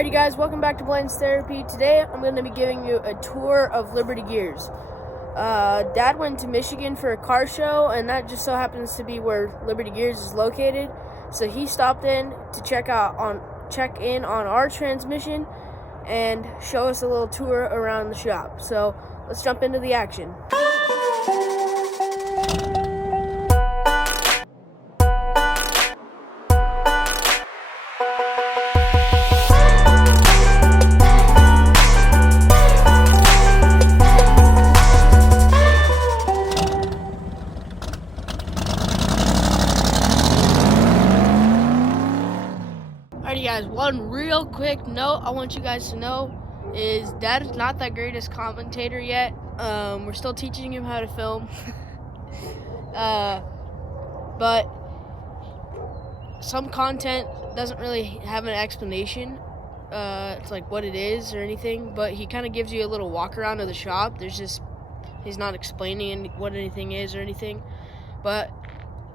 Alrighty guys, welcome back to BlaynesTheropy. Today I'm going to be giving you a tour of Liberty Gears. Dad went to Michigan for a car show, and that just so happens to be where Liberty Gears is located. So he stopped in to check in on our transmission and show us a little tour around the shop. So let's jump into the action. Alrighty guys, one real quick note I want you guys to know is Dad is not that greatest commentator yet. We're still teaching him how to film. But some content doesn't really have an explanation. It's like what it is or anything, but he kind of gives you a little walk around of the shop. He's not explaining what anything is or anything. But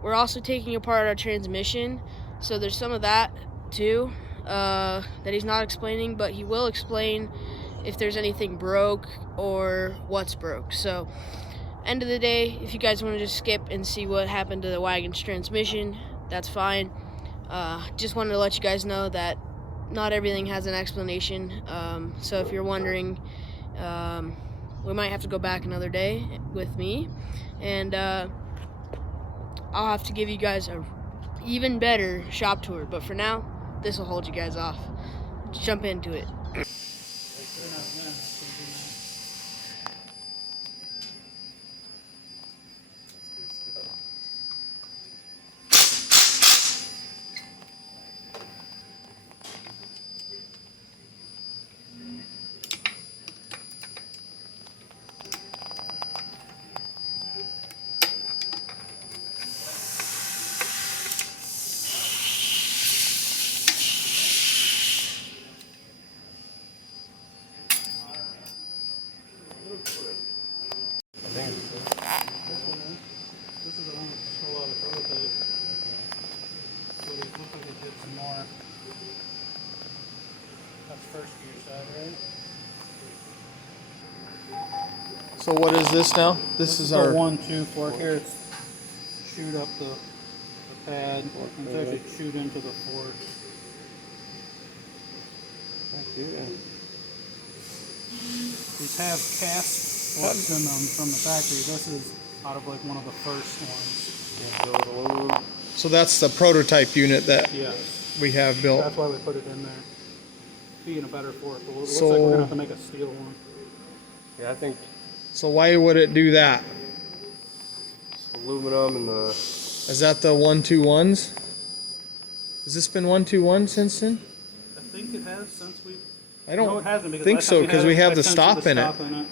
we're also taking apart our transmission, so there's some of that too that he's not explaining, but he will explain if there's anything broke or what's broke. So end of the day, if you guys want to just skip and see what happened to the Wagon's transmission, that's fine. Just wanted to let you guys know that not everything has an explanation. So if you're wondering, we might have to go back another day with me, and I'll have to give you guys a even better shop tour, but for now this will hold you guys off. Let's jump into it. This is the one with a lot of prototype. So it looks like it did some more. That's first gear side, right? So what is this now? This is the our 1-2 fork here. It's shoot up the pad and it's actually shoot into the fork. These have cast forks in them from the factory. This is out of like one of the first ones. So that's the prototype unit that Yes. we have built. That's why we put it in there. Being a better fork. But it looks So- like we're gonna have to make a steel one. Yeah, I think So why would it do that? aluminum and the Is that the 121s? Has this been 121 since then? I think it has since we. I No, don't it hasn't because think last so time because had we it, have I the sent you stop in it. stop in it.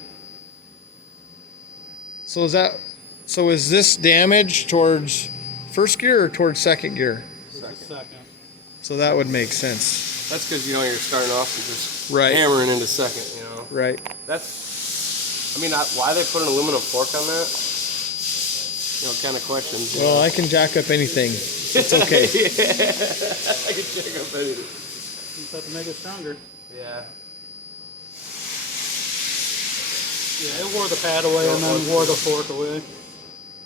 So is this damage towards first gear or towards second gear? This is second. So that would make sense. that's because you're starting off and just Right. hammering into second. Right. That's, I mean, why they put an aluminum fork on that? Kind of questions. Well, I can jack up anything. It's okay. I can check up anything. You just have to make it stronger. Yeah. Yeah, it wore the pad away and then wore the fork away.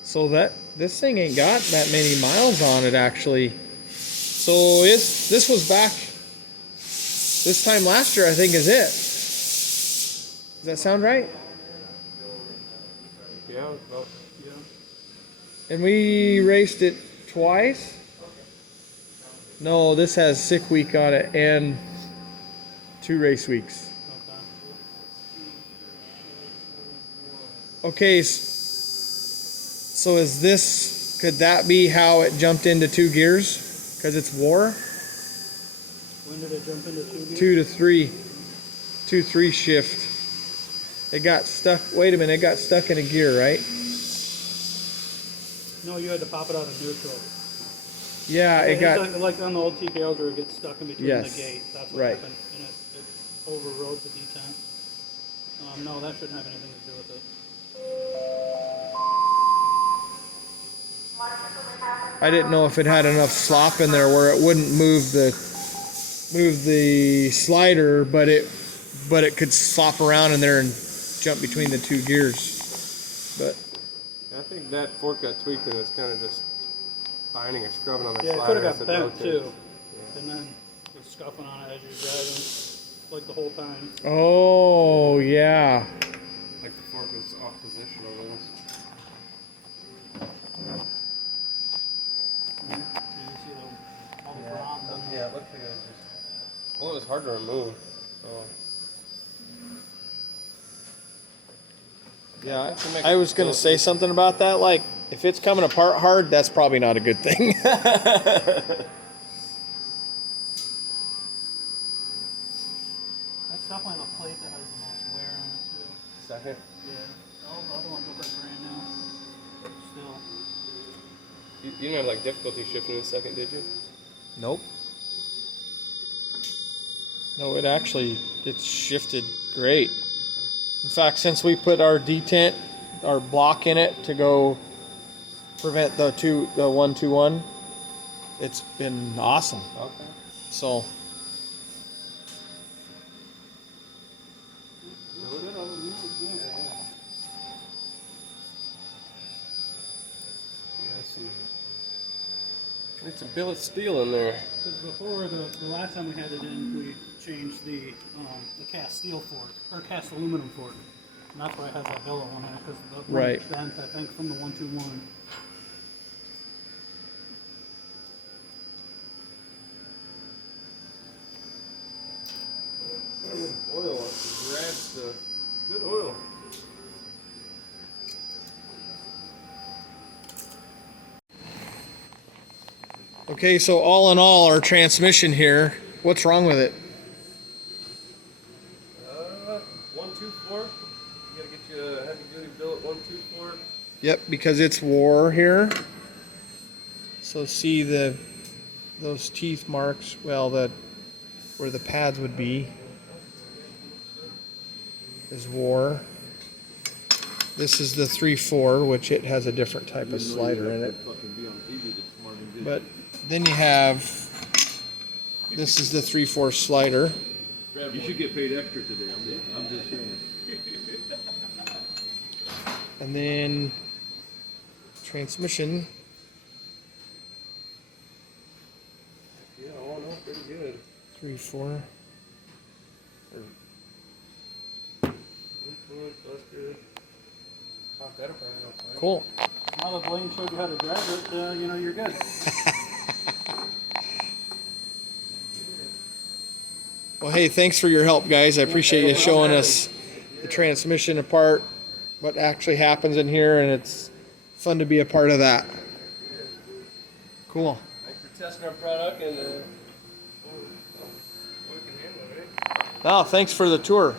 So this thing ain't got that many miles on it actually. So this was back this time last year, I think, is it? Does that sound right? Yeah, well, Yeah. And we raced it twice? No, this has sick week on it and 2 race weeks. Okay. Okay, so could that be how it jumped into 2 gears? Because it's war? When did it jump into 2 gears? 2 to 3. 2-3 shift. It got stuck, wait a minute, it got stuck in a gear, right? No, you had to pop it out of neutral. Yeah, it It's got, like on the old TKOs where it gets stuck in between Yes. the gate. That's what Right. happened. And it overrode the detent. No, that shouldn't have anything to do with it. I didn't know if it had enough slop in there where it wouldn't move move the slider, but it could flop around in there and jump between the two gears. But I think that fork got tweaked and it's kind of just binding or scrubbing on the Yeah, it slider. could have as got it bent rotates. too. And then it's scuffing on it as you're driving, like the whole time. oh yeah, Like the fork was off position almost. You see all the bronze on Yeah, it looks like it was just. Well, it was hard to remove. So. yeah. I was gonna say something about that. Like, if it's coming apart hard, that's probably not a good thing. That's definitely the plate that has the most wear on it too. Second. Yeah. All the other ones look like brand new. Still. You didn't have like difficulty shifting in the second, did you? Nope. No, it's shifted great. In fact, since we put our detent, our block in it to go prevent the 1-2-1, it's been awesome. Okay. So It's a billet steel in there. Because before the last time we had it in, we changed the cast steel fork or cast aluminum fork, and that's why it has that billet on it because the one Right. bent, I think, from the 1-2-1. Oil, it's rad stuff. It's good oil. okay, so all in all, our transmission here, what's wrong with it? 1-2-4. You gotta get you a heavy duty billet 1-2-4. Yep, because it's wore here. So see those teeth marks, well, where the pads would be is wore. This is the 3-4, which it has a different type of slider in it. But then you have, this is the 3-4 slider. You should get paid extra today. I'm just saying. And then transmission. Yeah, all in all, pretty good. 3-4. Influence, that's good. Popped that apart real quick. Cool. Now that Blaine showed you how to drive it, you're good. Well, hey, thanks for your help, guys. I appreciate you showing us the transmission apart, what actually happens in here, and it's fun to be a part of that. Cool. Thanks for testing our product and we can handle it, right? Oh, thanks for the tour.